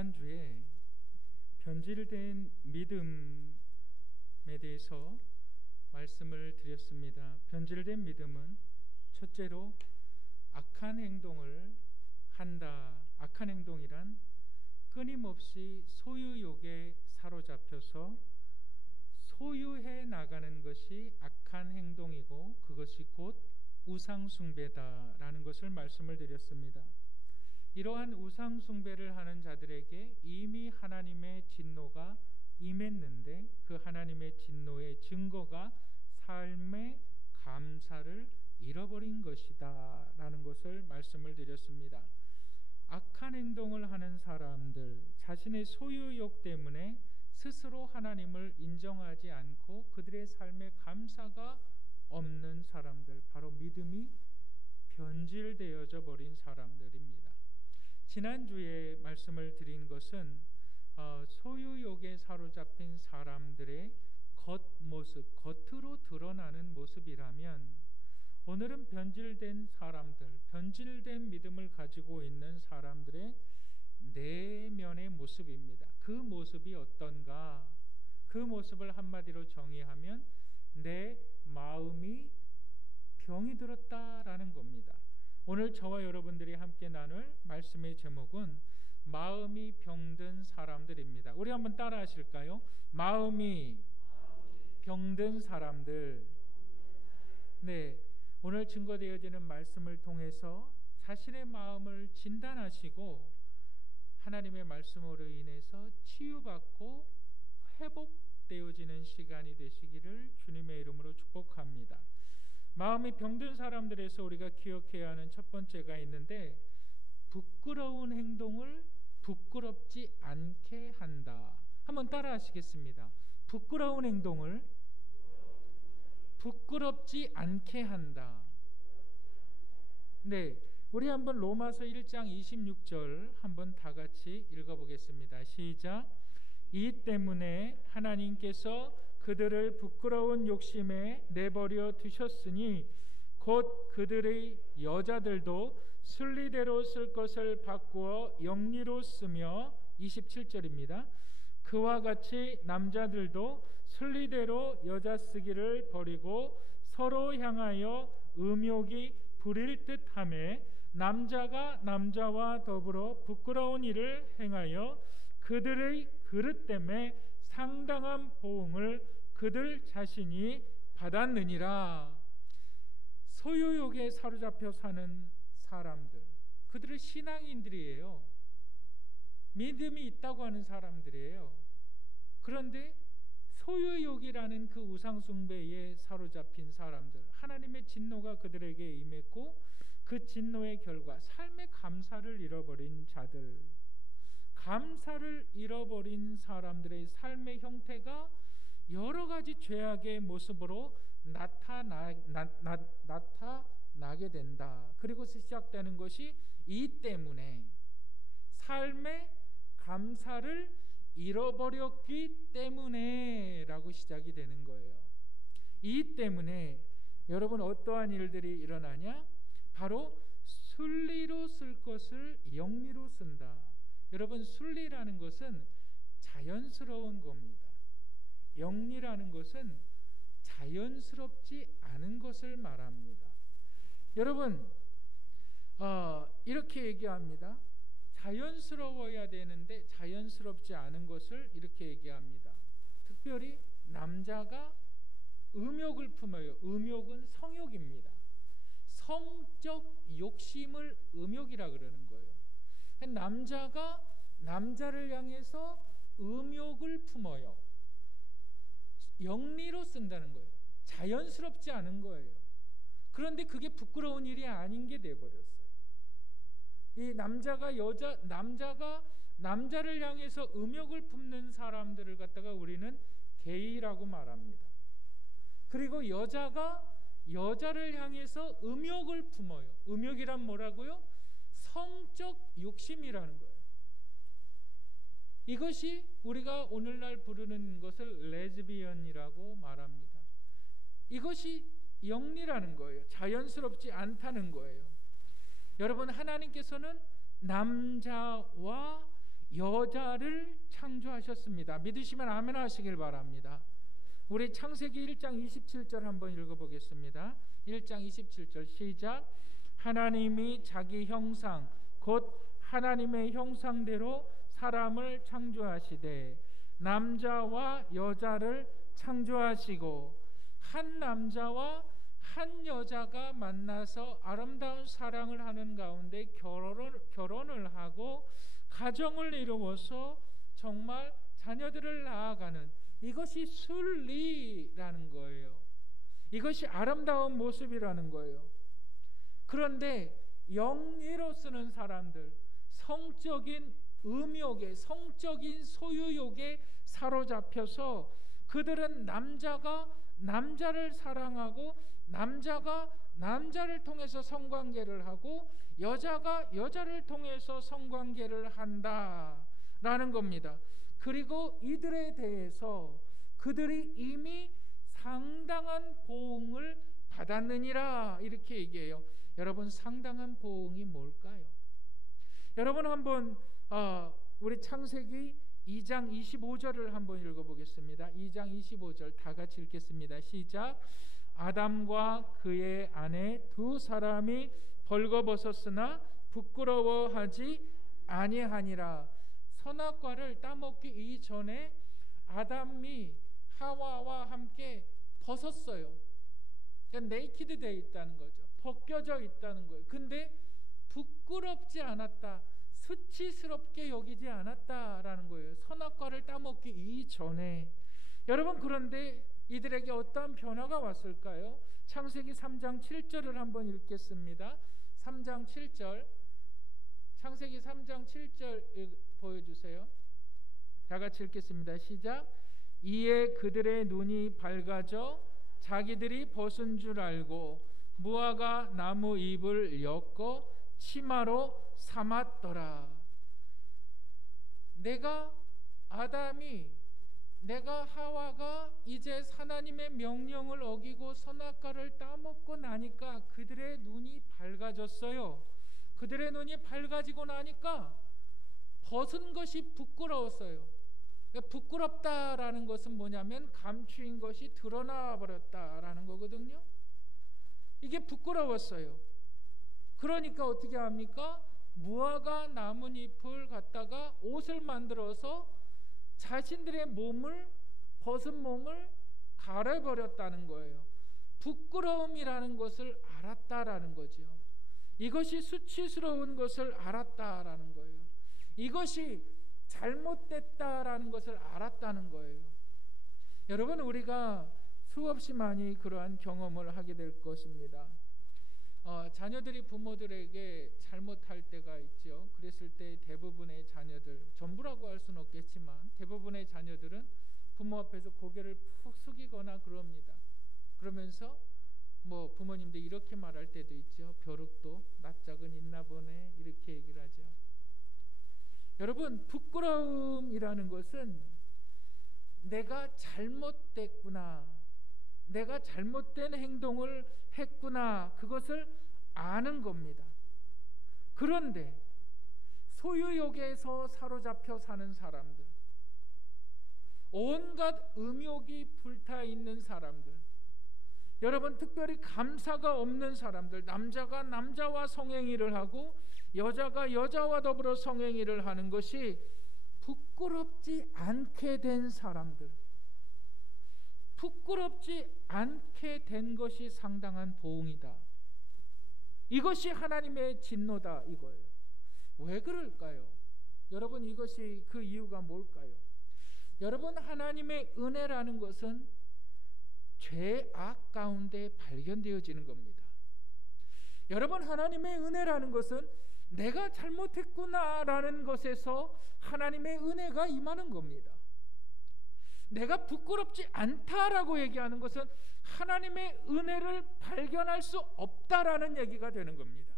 지난주에 변질된 믿음에 대해서 말씀을 드렸습니다. 변질된 믿음은 첫째로 악한 행동을 한다. 악한 행동이란 끊임없이 소유욕에 사로잡혀서 소유해 나가는 것이 악한 행동이고 그것이 곧 우상숭배다라는 것을 말씀을 드렸습니다. 이러한 우상숭배를 하는 자들에게 이미 하나님의 진노가 임했는데 그 하나님의 진노의 증거가 삶의 감사를 잃어버린 것이다 라는 것을 말씀을 드렸습니다. 악한 행동을 하는 사람들, 자신의 소유욕 때문에 스스로 하나님을 인정하지 않고 그들의 삶에 감사가 없는 사람들, 바로 믿음이 변질되어져 버린 사람들입니다. 지난주에 말씀을 드린 것은 소유욕에 사로잡힌 사람들의 겉모습, 겉으로 드러나는 모습이라면 오늘은 변질된 사람들, 변질된 믿음을 가지고 있는 사람들의 내면의 모습입니다. 그 모습이 어떤가? 그 모습을 한마디로 정의하면 내 마음이 병이 들었다라는 겁니다. 오늘 저와 여러분들이 함께 나눌 말씀의 제목은 마음이 병든 사람들입니다. 우리 한번 따라 하실까요? 마음이 병든 사람들. 네, 오늘 증거되어지는 말씀을 통해서 자신의 마음을 진단하시고 하나님의 말씀으로 인해서 치유받고 회복되어지는 시간이 되시기를 주님의 이름으로 축복합니다. 마음이 병든 사람들에서 우리가 기억해야 하는 첫 번째가 있는데, 부끄러운 행동을 부끄럽지 않게 한다. 한번 따라 하시겠습니다. 부끄러운 행동을 부끄럽지 않게 한다. 네, 우리 한번 로마서 1장 26절 한번 다 같이 읽어보겠습니다. 시작. 이 때문에 하나님께서 그들을 부끄러운 욕심에 내버려 두셨으니 곧 그들의 여자들도 순리대로 쓸 것을 바꾸어 영리로 쓰며, 27절입니다. 그와 같이 남자들도 순리대로 여자 쓰기를 버리고 서로 향하여 음욕이 부릴 듯하며 남자가 남자와 더불어 부끄러운 일을 행하여 그들의 그릇 때문에 상당한 보응을 그들 자신이 받았느니라. 소유욕에 사로잡혀 사는 사람들, 그들은 신앙인들이에요. 믿음이 있다고 하는 사람들이에요. 그런데 소유욕이라는 그 우상숭배에 사로잡힌 사람들, 하나님의 진노가 그들에게 임했고 그 진노의 결과 삶의 감사를 잃어버린 자들, 감사를 잃어버린 사람들의 삶의 형태가 여러 가지 죄악의 모습으로 나타나게 된다. 그리고 시작되는 것이 이 때문에, 삶의 감사를 잃어버렸기 때문에 라고 시작이 되는 거예요. 이 때문에 여러분 어떠한 일들이 일어나냐? 바로 순리로 쓸 것을 영리로 쓴다. 여러분, 순리라는 것은 자연스러운 겁니다. 영리라는 것은 자연스럽지 않은 것을 말합니다. 여러분, 이렇게 얘기합니다. 자연스러워야 되는데 자연스럽지 않은 것을 이렇게 얘기합니다. 특별히 남자가 음욕을 품어요. 음욕은 성욕입니다. 성적 욕심을 음욕이라 그러는 거예요. 남자가 남자를 향해서 음욕을 품어요. 영리로 쓴다는 거예요. 자연스럽지 않은 거예요. 그런데 그게 부끄러운 일이 아닌 게 돼버렸어요. 이 남자가 남자를 향해서 음욕을 품는 사람들을 갖다가 우리는 게이라고 말합니다. 그리고 여자가 여자를 향해서 음욕을 품어요. 음욕이란 뭐라고요? 성적 욕심이라는 거예요. 이것이 우리가 오늘날 부르는 것을 레즈비언이라고 말합니다. 이것이 영리라는 거예요. 자연스럽지 않다는 거예요. 여러분, 하나님께서는 남자와 여자를 창조하셨습니다. 믿으시면 아멘 하시길 바랍니다. 우리 창세기 1장 27절 한번 읽어보겠습니다. 1장 27절 시작. 하나님이 자기 형상 곧 하나님의 형상대로 사람을 창조하시되 남자와 여자를 창조하시고 한 남자와 한 여자가 만나서 아름다운 사랑을 하는 가운데 결혼을 하고 가정을 이루어서 정말 자녀들을 낳아가는, 이것이 순리라는 거예요. 이것이 아름다운 모습이라는 거예요. 그런데 영리로 쓰는 사람들, 성적인 음욕에, 성적인 소유욕에 사로잡혀서 그들은 남자가 남자를 사랑하고 남자가 남자를 통해서 성관계를 하고 여자가 여자를 통해서 성관계를 한다라는 겁니다. 그리고 이들에 대해서 그들이 이미 상당한 보응을 받았느니라 이렇게 얘기해요. 여러분, 상당한 보응이 뭘까요? 여러분 한번 우리 창세기 2장 25절을 한번 읽어보겠습니다. 2장 25절 다 같이 읽겠습니다. 시작. 아담과 그의 아내 두 사람이 벌거벗었으나 부끄러워하지 아니하니라. 선악과를 따먹기 이전에 아담이 하와와 함께 벗었어요. 그러니까 네이키드 돼 있다는 거죠. 벗겨져 있다는 거예요. 근데 부끄럽지 않았다, 수치스럽게 여기지 않았다라는 거예요. 선악과를 따먹기 이전에. 여러분, 그런데 이들에게 어떠한 변화가 왔을까요? 창세기 3장 7절을 한번 읽겠습니다. 3장 7절, 창세기 3장 7절 보여주세요. 다 같이 읽겠습니다. 시작. 이에 그들의 눈이 밝아져 자기들이 벗은 줄 알고 무화과 나무 잎을 엮어 치마로 삼았더라. 내가 하와가 이제 하나님의 명령을 어기고 선악과를 따먹고 나니까 그들의 눈이 밝아졌어요. 그들의 눈이 밝아지고 나니까 벗은 것이 부끄러웠어요. 부끄럽다라는 것은 뭐냐면 감추인 것이 드러나 버렸다라는 거거든요. 이게 부끄러웠어요. 그러니까 어떻게 합니까? 무화과 나뭇잎을 갖다가 옷을 만들어서 자신들의 몸을, 벗은 몸을 가려버렸다는 거예요. 부끄러움이라는 것을 알았다라는 거죠. 이것이 수치스러운 것을 알았다라는 거예요. 이것이 잘못됐다라는 것을 알았다는 거예요. 여러분, 우리가 수없이 많이 그러한 경험을 하게 될 것입니다. 자녀들이 부모들에게 잘못할 때가 있죠. 그랬을 때 대부분의 자녀들, 전부라고 할 수는 없겠지만 대부분의 자녀들은 부모 앞에서 고개를 푹 숙이거나 그럽니다. 그러면서 뭐 부모님도 이렇게 말할 때도 있죠. 벼룩도 낯짝은 있나 보네, 이렇게 얘기를 하죠. 여러분, 부끄러움이라는 것은 내가 잘못됐구나, 내가 잘못된 행동을 했구나, 그것을 아는 겁니다. 그런데 소유욕에서 사로잡혀 사는 사람들, 온갖 음욕이 불타 있는 사람들, 여러분, 특별히 감사가 없는 사람들, 남자가 남자와 성행위를 하고 여자가 여자와 더불어 성행위를 하는 것이 부끄럽지 않게 된 사람들, 부끄럽지 않게 된 것이 상당한 보응이다. 이것이 하나님의 진노다 이거예요. 왜 그럴까요? 여러분, 이것이 그 이유가 뭘까요? 여러분, 하나님의 은혜라는 것은 죄악 가운데 발견되어지는 겁니다. 여러분, 하나님의 은혜라는 것은 내가 잘못했구나라는 것에서 하나님의 은혜가 임하는 겁니다. 내가 부끄럽지 않다라고 얘기하는 것은 하나님의 은혜를 발견할 수 없다라는 얘기가 되는 겁니다.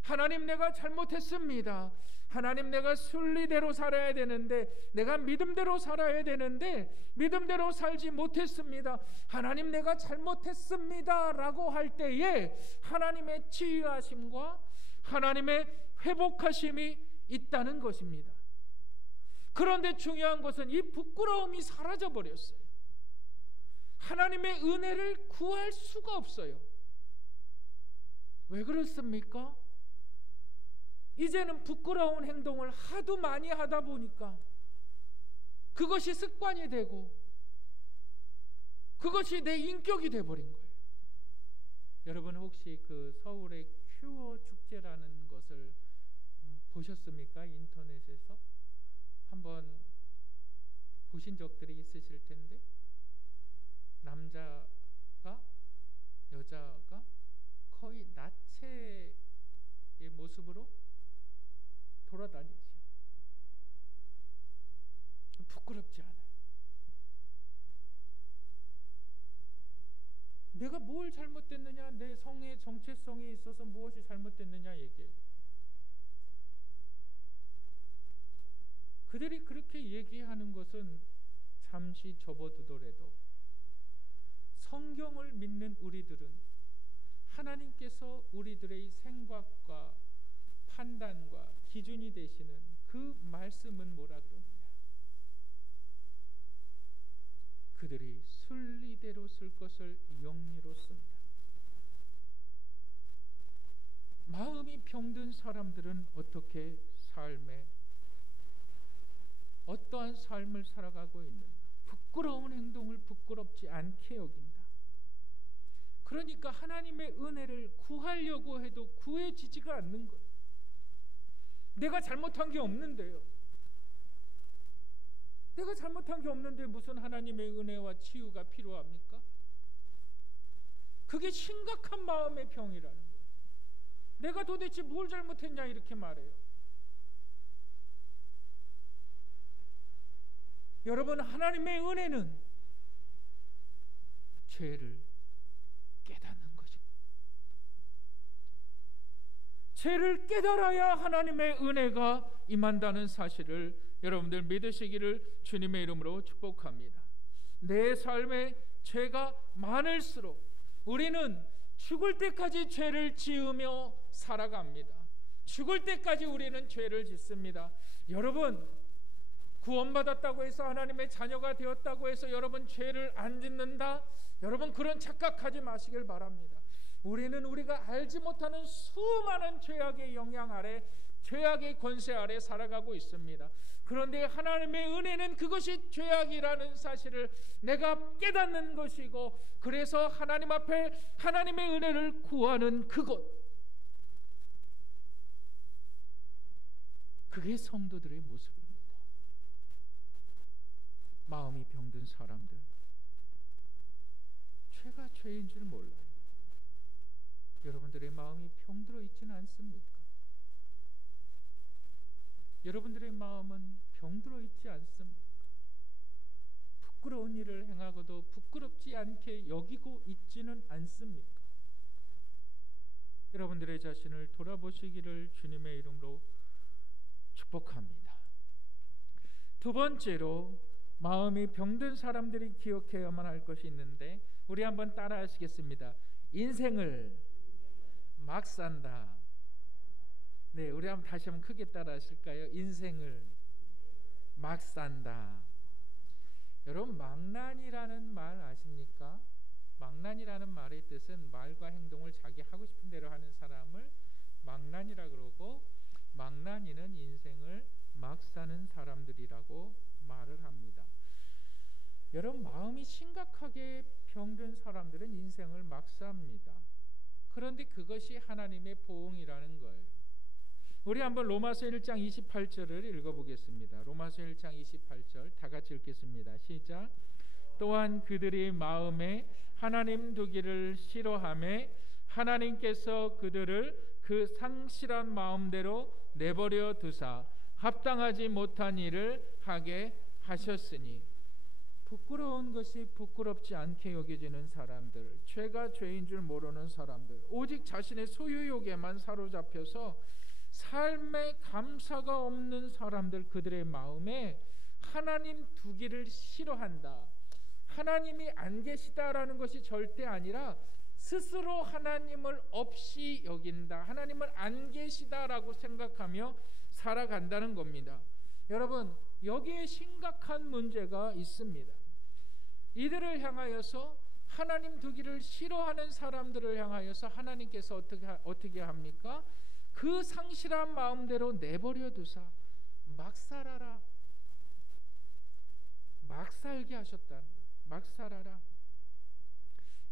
하나님, 내가 잘못했습니다. 하나님, 내가 순리대로 살아야 되는데, 내가 믿음대로 살아야 되는데 믿음대로 살지 못했습니다. 하나님, 내가 잘못했습니다 라고 할 때에 하나님의 치유하심과 하나님의 회복하심이 있다는 것입니다. 그런데 중요한 것은 이 부끄러움이 사라져 버렸어요. 하나님의 은혜를 구할 수가 없어요. 왜 그렇습니까? 이제는 부끄러운 행동을 하도 많이 하다 보니까 그것이 습관이 되고 그것이 내 인격이 되어버린 거예요. 여러분 혹시 그 서울의 큐어 축제라는 것을 보셨습니까? 인터넷에서 한번 보신 적들이 있으실 텐데, 남자가 여자가 거의 나체의 모습으로 돌아다니죠. 부끄럽지 않아요. 내가 뭘 잘못됐느냐, 내 성의 정체성에 있어서 무엇이 잘못됐느냐 얘기해요. 그들이 그렇게 얘기하는 것은 잠시 접어두더라도 성경을 믿는 우리들은 하나님께서 우리들의 생각과 판단과 기준이 되시는 그 말씀은 뭐라 그러느냐? 그들이 순리대로 쓸 것을 영리로 쓴다. 마음이 병든 사람들은 어떻게 어떠한 삶을 살아가고 있는가? 부끄러운 행동을 부끄럽지 않게 여긴다. 그러니까 하나님의 은혜를 구하려고 해도 구해지지가 않는 거예요. 내가 잘못한 게 없는데요. 내가 잘못한 게 없는데 무슨 하나님의 은혜와 치유가 필요합니까? 그게 심각한 마음의 병이라는 거예요. 내가 도대체 뭘 잘못했냐 이렇게 말해요. 여러분, 하나님의 은혜는 죄를 깨닫는 것입니다. 죄를 깨달아야 하나님의 은혜가 임한다는 사실을 여러분들 믿으시기를 주님의 이름으로 축복합니다. 내 삶에 죄가 많을수록 우리는 죽을 때까지 죄를 지으며 살아갑니다. 죽을 때까지 우리는 죄를 짓습니다. 여러분, 구원받았다고 해서 하나님의 자녀가 되었다고 해서 여러분 죄를 안 짓는다? 여러분 그런 착각하지 마시길 바랍니다. 우리는 우리가 알지 못하는 수많은 죄악의 영향 아래, 죄악의 권세 아래 살아가고 있습니다. 그런데 하나님의 은혜는 그것이 죄악이라는 사실을 내가 깨닫는 것이고, 그래서 하나님 앞에 하나님의 은혜를 구하는 그것, 그게 성도들의 모습입니다. 마음이 병든 사람들, 죄가 죄인 줄 몰라요. 여러분들의 마음이 병들어 있지는 않습니까? 여러분들의 마음은 병들어 있지 않습니까? 부끄러운 일을 행하고도 부끄럽지 않게 여기고 있지는 않습니까? 여러분들의 자신을 돌아보시기를 주님의 이름으로 축복합니다. 두 번째로 마음이 병든 사람들이 기억해야만 할 것이 있는데, 우리 한번 따라 하시겠습니다. 인생을 막 산다. 네, 우리 한번 다시 한번 크게 따라 하실까요? 인생을 막 산다. 여러분, 망난이라는 말 아십니까? 망난이라는 말의 뜻은 말과 행동을 자기 하고 싶은 대로 하는 사람을 망난이라 그러고, 망난이는 인생을 막 사는 사람들이라고 말을 합니다. 여러분, 마음이 심각하게 병든 사람들은 인생을 막 삽니다. 그런데 그것이 하나님의 보응이라는 거예요. 우리 한번 로마서 1장 28절을 읽어보겠습니다. 로마서 1장 28절 다 같이 읽겠습니다. 시작. 또한 그들이 마음에 하나님 두기를 싫어하매 하나님께서 그들을 그 상실한 마음대로 내버려 두사 합당하지 못한 일을 하게 하셨으니. 부끄러운 것이 부끄럽지 않게 여겨지는 사람들, 죄가 죄인 줄 모르는 사람들, 오직 자신의 소유욕에만 사로잡혀서 삶에 감사가 없는 사람들, 그들의 마음에 하나님 두기를 싫어한다. 하나님이 안 계시다라는 것이 절대 아니라 스스로 하나님을 없이 여긴다, 하나님을 안 계시다라고 생각하며 살아간다는 겁니다. 여러분, 여기에 심각한 문제가 있습니다. 이들을 향하여서, 하나님 두기를 싫어하는 사람들을 향하여서 하나님께서 어떻게 합니까? 그 상실한 마음대로 내버려 두사 막 살아라, 막 살게 하셨다는 거예요. 막 살아라.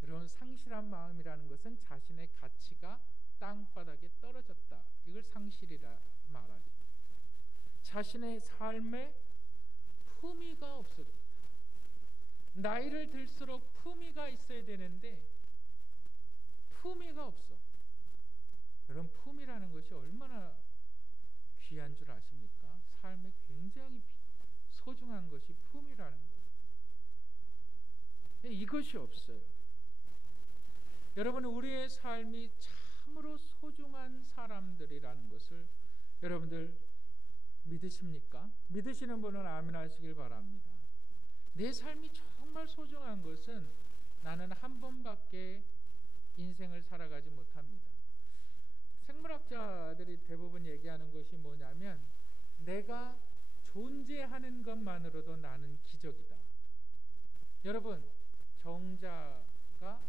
여러분, 상실한 마음이라는 것은 자신의 가치가 땅바닥에 떨어졌다, 이걸 상실이라 말하죠. 자신의 삶에 품위가 없어졌다. 나이를 들수록 품위가 있어야 되는데 품위가 없어. 여러분, 품위라는 것이 얼마나 귀한 줄 아십니까? 삶에 굉장히 소중한 것이 품위라는 거예요. 이것이 없어요. 여러분, 우리의 삶이 참으로 소중한 사람들이라는 것을 여러분들 믿으십니까? 믿으시는 분은 아멘 하시길 바랍니다. 내 삶이 정말 소중한 것은 나는 한 번밖에 인생을 살아가지 못합니다. 생물학자들이 대부분 얘기하는 것이 뭐냐면, 내가 존재하는 것만으로도 나는 기적이다. 여러분, 정자가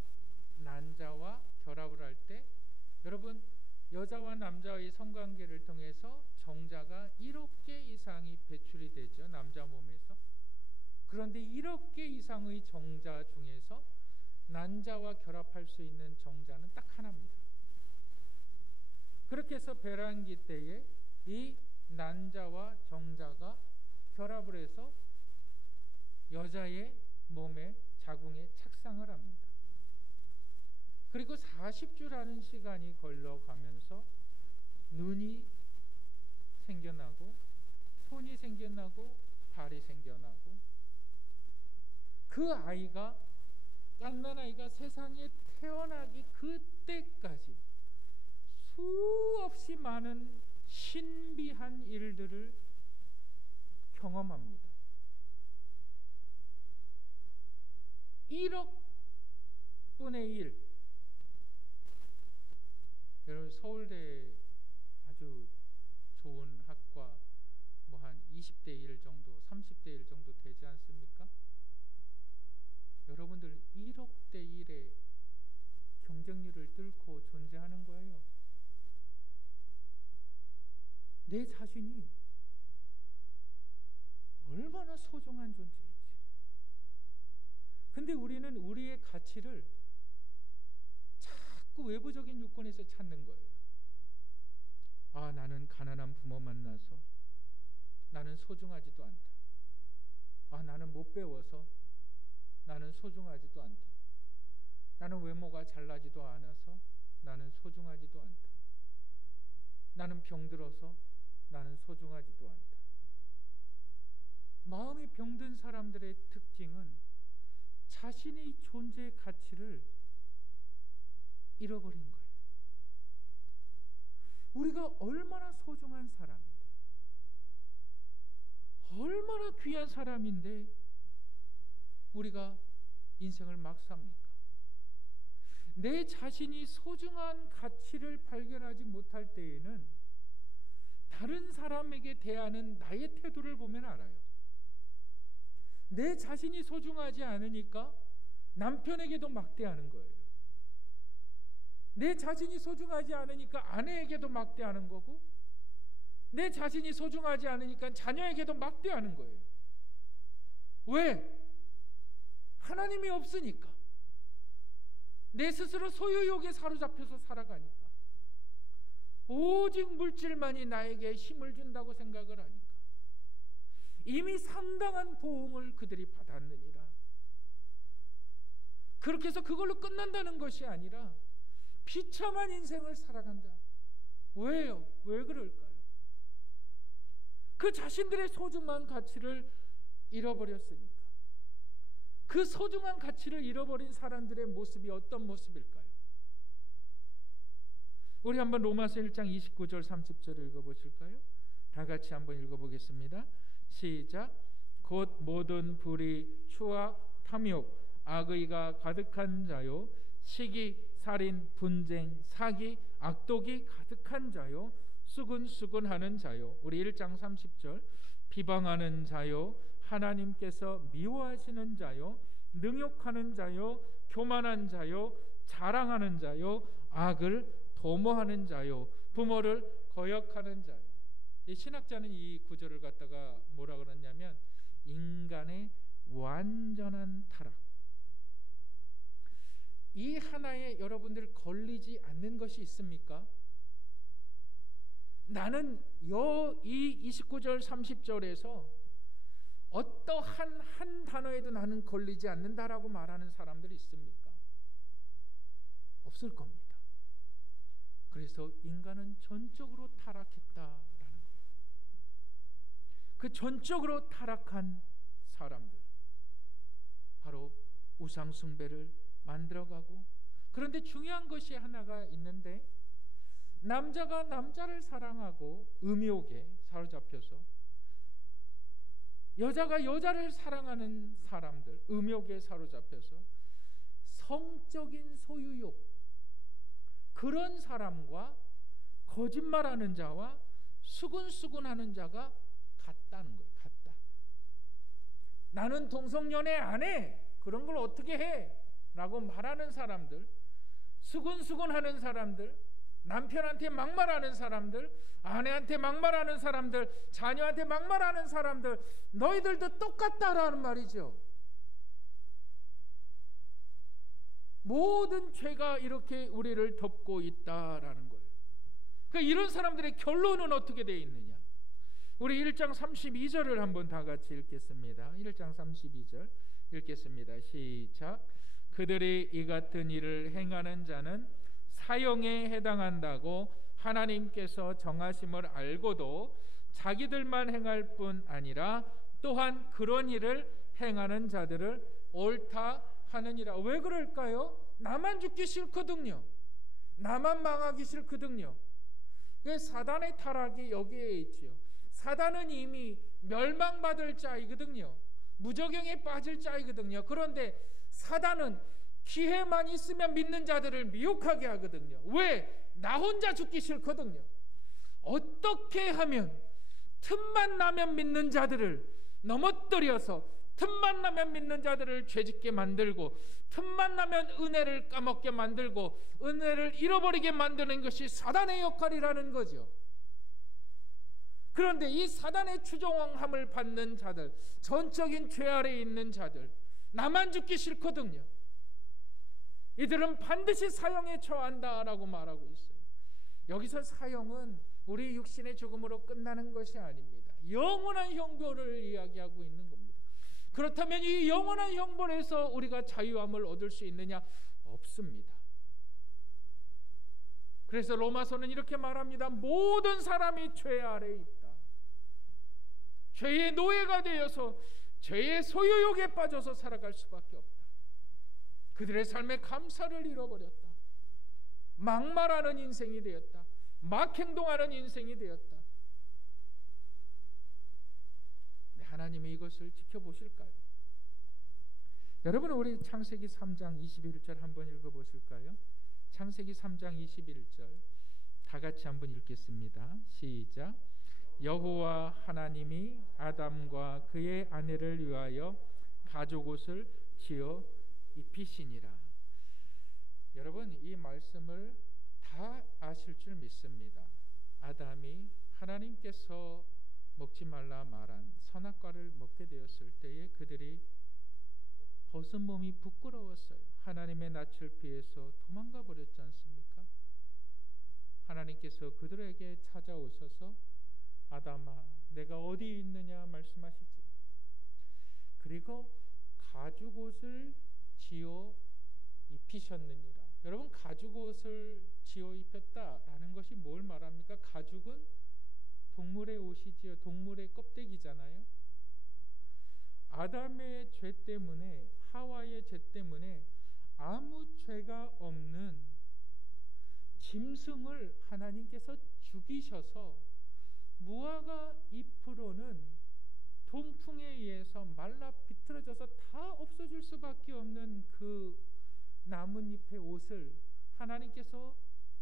난자와 결합을 할 때, 여러분, 여자와 남자의 성관계를 통해서 정자가 1억 개 이상이 배출이 되죠, 남자 몸에서. 그런데 1억 개 이상의 정자 중에서 난자와 결합할 수 있는 정자는 딱 하나입니다. 그렇게 해서 배란기 때에 이 난자와 정자가 결합을 해서 여자의 몸에, 자궁에 착상을 합니다. 그리고 40주라는 시간이 걸러가면서 눈이 생겨나고, 손이 생겨나고, 발이 생겨나고, 그 아이가, 갓난아이가 세상에 태어나기 그때까지 수없이 많은 신비한 일들을 경험합니다. 1억 분의 1. 여러분, 서울대 아주 좋은 학과 뭐 한 20대 1 정도, 30대 1 정도 되지 않습니까? 여러분들 1억 대 1의 경쟁률을 뚫고 존재하는 거예요. 내 자신이 얼마나 소중한 존재인지. 근데 우리는 우리의 가치를 자꾸 외부적인 요건에서 찾는 거예요. 아, 나는 가난한 부모 만나서 나는 소중하지도 않다. 아, 나는 못 배워서 나는 소중하지도 않다. 나는 외모가 잘나지도 않아서 나는 소중하지도 않다. 나는 병들어서 나는 소중하지도 않다. 마음이 병든 사람들의 특징은 자신의 존재의 가치를 잃어버린 거예요. 우리가 얼마나 소중한 사람인데, 얼마나 귀한 사람인데 우리가 인생을 막 삽니까? 내 자신이 소중한 가치를 발견하지 못할 때에는 다른 사람에게 대하는 나의 태도를 보면 알아요. 내 자신이 소중하지 않으니까 남편에게도 막대하는 거예요. 내 자신이 소중하지 않으니까 아내에게도 막대하는 거고, 내 자신이 소중하지 않으니까 자녀에게도 막대하는 거예요. 왜? 하나님이 없으니까. 내 스스로 소유욕에 사로잡혀서 살아가니까. 오직 물질만이 나에게 힘을 준다고 생각을 하니까. 이미 상당한 보응을 그들이 받았느니라. 그렇게 해서 그걸로 끝난다는 것이 아니라 비참한 인생을 살아간다. 왜요? 왜 그럴까요? 그 자신들의 소중한 가치를 잃어버렸으니까. 그 소중한 가치를 잃어버린 사람들의 모습이 어떤 모습일까요? 우리 한번 로마서 1장 29절 30절을 읽어보실까요? 다 같이 한번 읽어보겠습니다. 시작. 곧 모든 불의, 추악, 탐욕, 악의가 가득한 자요, 시기, 살인, 분쟁, 사기, 악독이 가득한 자요, 수근수근하는 자요. 우리 1장 30절 비방하는 자요, 하나님께서 미워하시는 자요, 능욕하는 자요, 교만한 자요, 자랑하는 자요, 악을 도모하는 자요, 부모를 거역하는 자요. 이 신학자는 이 구절을 갖다가 뭐라 그러냐면 인간의 완전한 타락. 이 하나에 여러분들 걸리지 않는 것이 있습니까? 나는 이 29절 30절에서 어떠한 한 단어에도 나는 걸리지 않는다라고 말하는 사람들이 있습니까? 없을 겁니다. 그래서 인간은 전적으로 타락했다라는 거예요. 그 전적으로 타락한 사람들, 바로 우상 숭배를 만들어가고, 그런데 중요한 것이 하나가 있는데, 남자가 남자를 사랑하고 음욕에 사로잡혀서, 여자가 여자를 사랑하는 사람들, 음욕에 사로잡혀서 성적인 소유욕, 그런 사람과 거짓말하는 자와 수근수근하는 자가 같다는 거예요. 같다. 나는 동성연애 안 해. 그런 걸 어떻게 해? 라고 말하는 사람들, 수근수근하는 사람들, 남편한테 막말하는 사람들, 아내한테 막말하는 사람들, 자녀한테 막말하는 사람들, 너희들도 똑같다라는 말이죠. 모든 죄가 이렇게 우리를 덮고 있다라는 거예요. 그러니까 이런 사람들의 결론은 어떻게 되어 있느냐? 우리 1장 32절을 한번 다 같이 읽겠습니다. 1장 32절 읽겠습니다. 시작. 그들이 이 같은 일을 행하는 자는 사형에 해당한다고 하나님께서 정하심을 알고도 자기들만 행할 뿐 아니라 또한 그런 일을 행하는 자들을 옳다 하느니라. 왜 그럴까요? 나만 죽기 싫거든요. 나만 망하기 싫거든요. 사단의 타락이 여기에 있지요. 사단은 이미 멸망받을 자이거든요. 무저경에 빠질 자이거든요. 그런데 사단은 기회만 있으면 믿는 자들을 미혹하게 하거든요. 왜? 나 혼자 죽기 싫거든요. 어떻게 하면 틈만 나면 믿는 자들을 넘어뜨려서, 틈만 나면 믿는 자들을 죄짓게 만들고, 틈만 나면 은혜를 까먹게 만들고, 은혜를 잃어버리게 만드는 것이 사단의 역할이라는 거죠. 그런데 이 사단의 추종함을 받는 자들, 전적인 죄 아래에 있는 자들, 나만 죽기 싫거든요. 이들은 반드시 사형에 처한다라고 말하고 있어요. 여기서 사형은 우리 육신의 죽음으로 끝나는 것이 아닙니다. 영원한 형벌을 이야기하고 있는 겁니다. 그렇다면 이 영원한 형벌에서 우리가 자유함을 얻을 수 있느냐? 없습니다. 그래서 로마서는 이렇게 말합니다. 모든 사람이 죄 아래에 있다. 죄의 노예가 되어서 죄의 소유욕에 빠져서 살아갈 수밖에 없다. 그들의 삶의 감사를 잃어버렸다. 막말하는 인생이 되었다. 막 행동하는 인생이 되었다. 하나님이 이것을 지켜보실까요? 여러분, 우리 창세기 3장 21절 한번 읽어보실까요? 창세기 3장 21절 다 같이 한번 읽겠습니다. 시작. 여호와 하나님이 아담과 그의 아내를 위하여 가죽옷을 지어 입히시니라. 여러분, 이 말씀을 다 아실 줄 믿습니다. 아담이 하나님께서 먹지 말라 말한 선악과를 먹게 되었을 때에 그들이 벗은 몸이 부끄러웠어요. 하나님의 낯을 피해서 도망가 버렸지 않습니까? 하나님께서 그들에게 찾아오셔서 아담아, 내가 어디 있느냐 말씀하시지. 그리고 가죽옷을 지어 입히셨느니라. 여러분, 가죽옷을 지어 입혔다라는 것이 뭘 말합니까? 가죽은 동물의 옷이지요. 동물의 껍데기잖아요. 아담의 죄 때문에, 하와의 죄 때문에 아무 죄가 없는 짐승을 하나님께서 죽이셔서 무화과 잎으로는 동풍에 의해서 말라 비틀어져서 다 없어질 수밖에 없는 그 나뭇잎의 옷을 하나님께서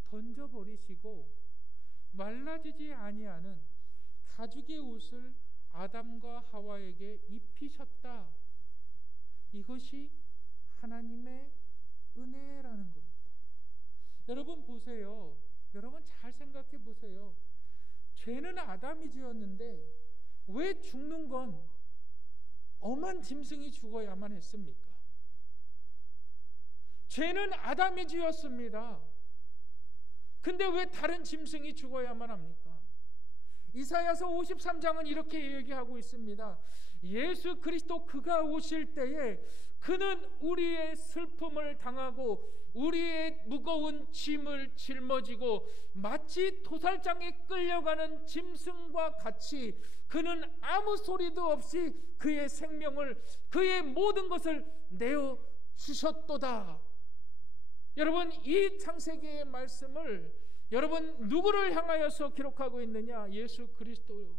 던져버리시고 말라지지 아니하는 가죽의 옷을 아담과 하와에게 입히셨다. 이것이 하나님의 은혜라는 겁니다. 여러분 보세요. 여러분 잘 생각해 보세요. 죄는 아담이 지었는데 왜 죽는 건 엄한 짐승이 죽어야만 했습니까? 죄는 아담이 지었습니다. 근데 왜 다른 짐승이 죽어야만 합니까? 이사야서 53장은 이렇게 얘기하고 있습니다. 예수 그리스도 그가 오실 때에 그는 우리의 슬픔을 당하고 우리의 무거운 짐을 짊어지고 마치 도살장에 끌려가는 짐승과 같이 그는 아무 소리도 없이 그의 생명을, 그의 모든 것을 내어 주셨도다. 여러분, 이 창세기의 말씀을 여러분 누구를 향하여서 기록하고 있느냐? 예수 그리스도요.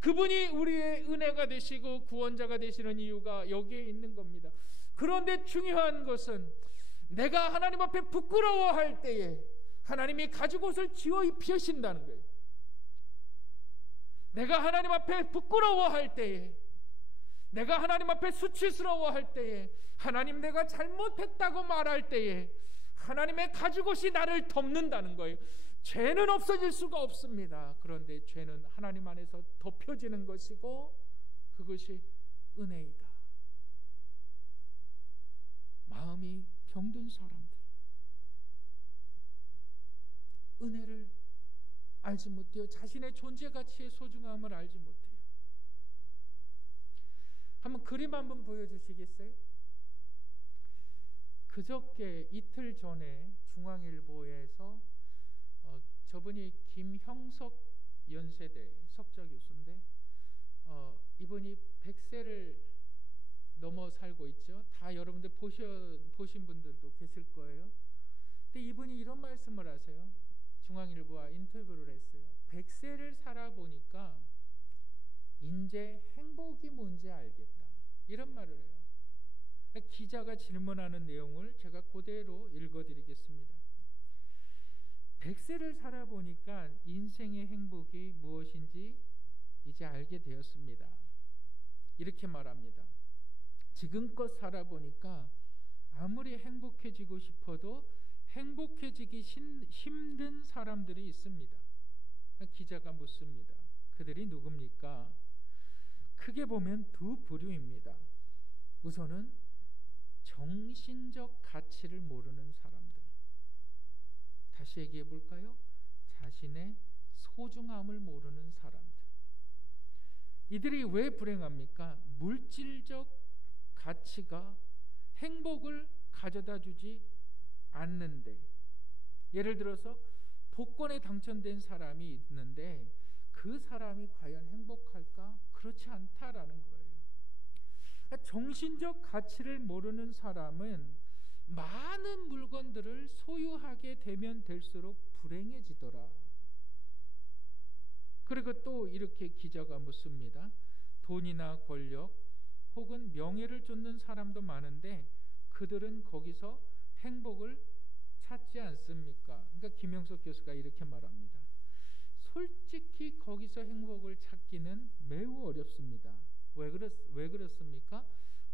그분이 우리의 은혜가 되시고 구원자가 되시는 이유가 여기에 있는 겁니다. 그런데 중요한 것은 내가 하나님 앞에 부끄러워할 때에 하나님이 가죽 옷을 지어 입히신다는 거예요. 내가 하나님 앞에 부끄러워할 때에, 내가 하나님 앞에 수치스러워할 때에, 하나님 내가 잘못했다고 말할 때에 하나님의 가죽 옷이 나를 덮는다는 거예요. 죄는 없어질 수가 없습니다. 그런데 죄는 하나님 안에서 덮여지는 것이고 그것이 은혜이다. 마음이 병든 사람들, 은혜를 알지 못해요. 자신의 존재 가치의 소중함을 알지 못해요. 한번 그림 한번 보여주시겠어요? 그저께 이틀 전에 중앙일보에서 저분이 김형석 연세대 석좌 교수인데 이분이 100세를 넘어 살고 있죠. 다 여러분들 보신 분들도 계실 거예요. 근데 이분이 이런 말씀을 하세요. 중앙일보와 인터뷰를 했어요. 100세를 살아보니까 이제 행복이 뭔지 알겠다. 이런 말을 해요. 기자가 질문하는 내용을 제가 그대로 읽어드리겠습니다. 100세를 살아보니까 인생의 행복이 무엇인지 이제 알게 되었습니다. 이렇게 말합니다. 지금껏 살아보니까 아무리 행복해지고 싶어도 행복해지기 힘든 사람들이 있습니다. 기자가 묻습니다. 그들이 누굽니까? 크게 보면 두 부류입니다. 우선은 정신적 가치를 모르는 사람들. 다시 얘기해 볼까요? 자신의 소중함을 모르는 사람들. 이들이 왜 불행합니까? 물질적 가치가 행복을 가져다 주지 않는데, 예를 들어서 복권에 당첨된 사람이 있는데 그 사람이 과연 행복할까? 그렇지 않다라는 거예요. 정신적 가치를 모르는 사람은 많은 물건들을 소유하게 되면 될수록 불행해지더라. 그리고 또 이렇게 기자가 묻습니다. 돈이나 권력 혹은 명예를 쫓는 사람도 많은데 그들은 거기서 행복을 찾지 않습니까? 그러니까 김영석 교수가 이렇게 말합니다. 솔직히 거기서 행복을 찾기는 매우 어렵습니다. 왜 그렇습니까?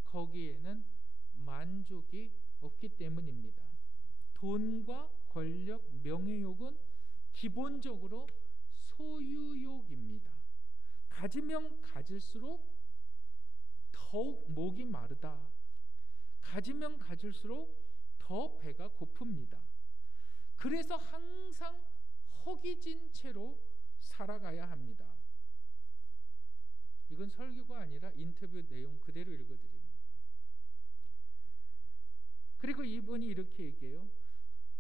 거기에는 만족이 없기 때문입니다. 돈과 권력, 명예욕은 기본적으로 소유욕입니다. 가지면 가질수록 더욱 목이 마르다. 가지면 가질수록 더 배가 고픕니다. 그래서 항상 허기진 채로 살아가야 합니다. 이건 설교가 아니라 인터뷰 내용 그대로 읽어드리는 거예요. 그리고 이분이 이렇게 얘기해요.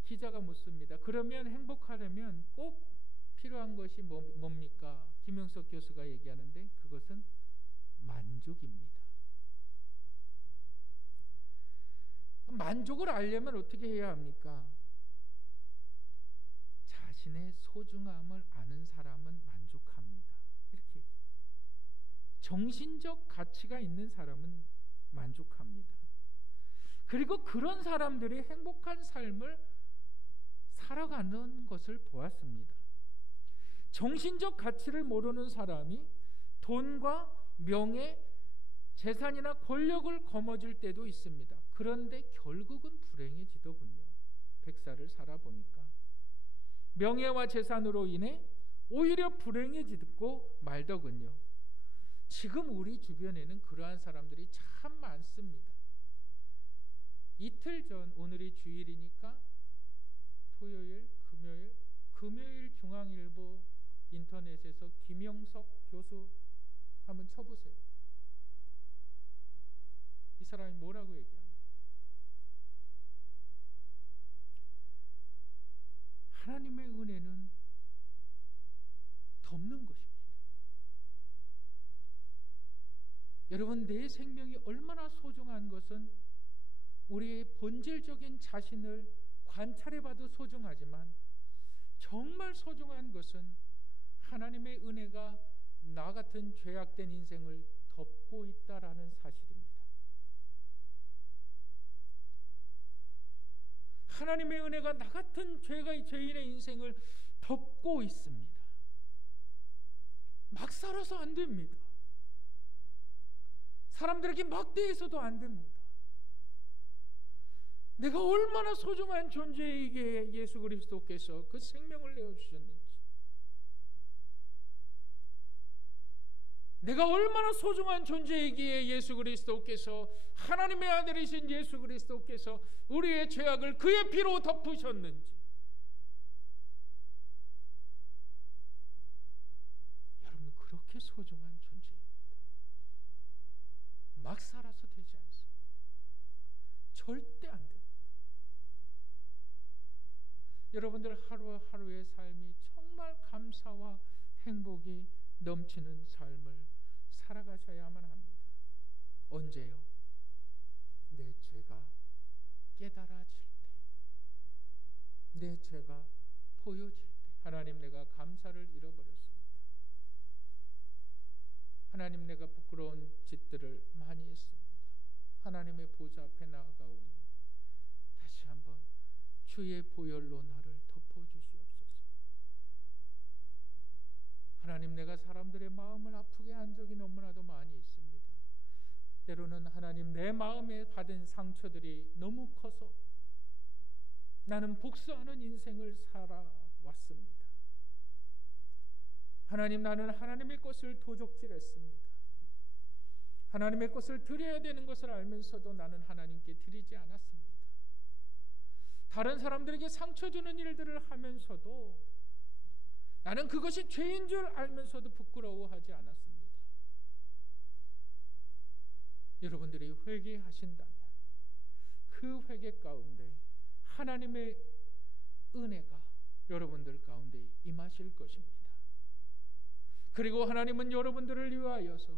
기자가 묻습니다. 그러면 행복하려면 꼭 필요한 것이 뭡니까? 김영석 교수가 얘기하는데 그것은 만족입니다. 만족을 알려면 어떻게 해야 합니까? 자신의 소중함을 아는 사람은 만족합니다. 이렇게 얘기해요. 정신적 가치가 있는 사람은 만족합니다. 그리고 그런 사람들이 행복한 삶을 살아가는 것을 보았습니다. 정신적 가치를 모르는 사람이 돈과 명예, 재산이나 권력을 거머쥘 때도 있습니다. 그런데 결국은 불행해지더군요. 백살을 살아보니까 명예와 재산으로 인해 오히려 불행해지고 말더군요. 지금 우리 주변에는 그러한 사람들이 참 많습니다. 이틀 전, 오늘이 주일이니까 토요일, 금요일 중앙일보 인터넷에서 김영석 교수 한번 쳐보세요. 이 사람이 뭐라고 얘기하나? 하나님의 은혜는 덮는 것입니다. 여러분, 내 생명이 얼마나 소중한 것은 우리의 본질적인 자신을 관찰해봐도 소중하지만 정말 소중한 것은 하나님의 은혜가 나 같은 죄악된 인생을 덮고 있다라는 사실입니다. 하나님의 은혜가 나 같은 죄인의 인생을 덮고 있습니다. 막 살아서 안 됩니다. 사람들에게 막 대해서도 안 됩니다. 내가 얼마나 소중한 존재이기에 예수 그리스도께서 그 생명을 내어주셨는지, 내가 얼마나 소중한 존재이기에 예수 그리스도께서, 하나님의 아들이신 예수 그리스도께서 우리의 죄악을 그의 피로 덮으셨는지, 여러분, 그렇게 소중한 존재입니다. 막 살아서 되지 않습니다. 절대 안 됩니다. 여러분들 하루하루의 삶이 정말 감사와 행복이 넘치는 삶을 살아가셔야만 합니다. 언제요? 내 죄가 깨달아질 때, 내 죄가 보여질 때. 하나님, 내가 감사를 잃어버렸습니다. 하나님, 내가 부끄러운 짓들을 많이 했습니다. 하나님의 보좌 앞에 나아가오니 다시 한번 주의 보혈로 나를 덮어주시옵소서. 하나님, 내가 사람들의 마음을 아프게 한 적이 너무나도 많이 있습니다. 때로는 하나님, 내 마음에 받은 상처들이 너무 커서 나는 복수하는 인생을 살아왔습니다. 하나님, 나는 하나님의 것을 도적질했습니다. 하나님의 것을 드려야 되는 것을 알면서도 나는 하나님께 드리지 않았습니다. 다른 사람들에게 상처 주는 일들을 하면서도 나는 그것이 죄인 줄 알면서도 부끄러워하지 않았습니다. 여러분들이 회개하신다면 그 회개 가운데 하나님의 은혜가 여러분들 가운데 임하실 것입니다. 그리고 하나님은 여러분들을 위하여서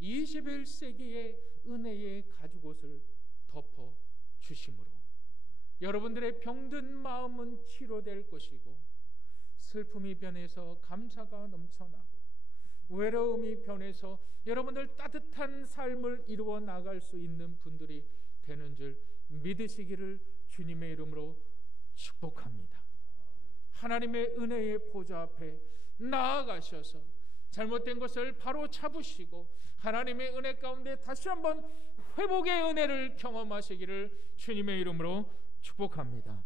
21세기의 은혜의 가죽옷을 덮어 주심으로 여러분들의 병든 마음은 치료될 것이고, 슬픔이 변해서 감사가 넘쳐나고, 외로움이 변해서 여러분들 따뜻한 삶을 이루어 나갈 수 있는 분들이 되는 줄 믿으시기를 주님의 이름으로 축복합니다. 하나님의 은혜의 보좌 앞에 나아가셔서 잘못된 것을 바로 잡으시고 하나님의 은혜 가운데 다시 한번 회복의 은혜를 경험하시기를 주님의 이름으로 축복합니다.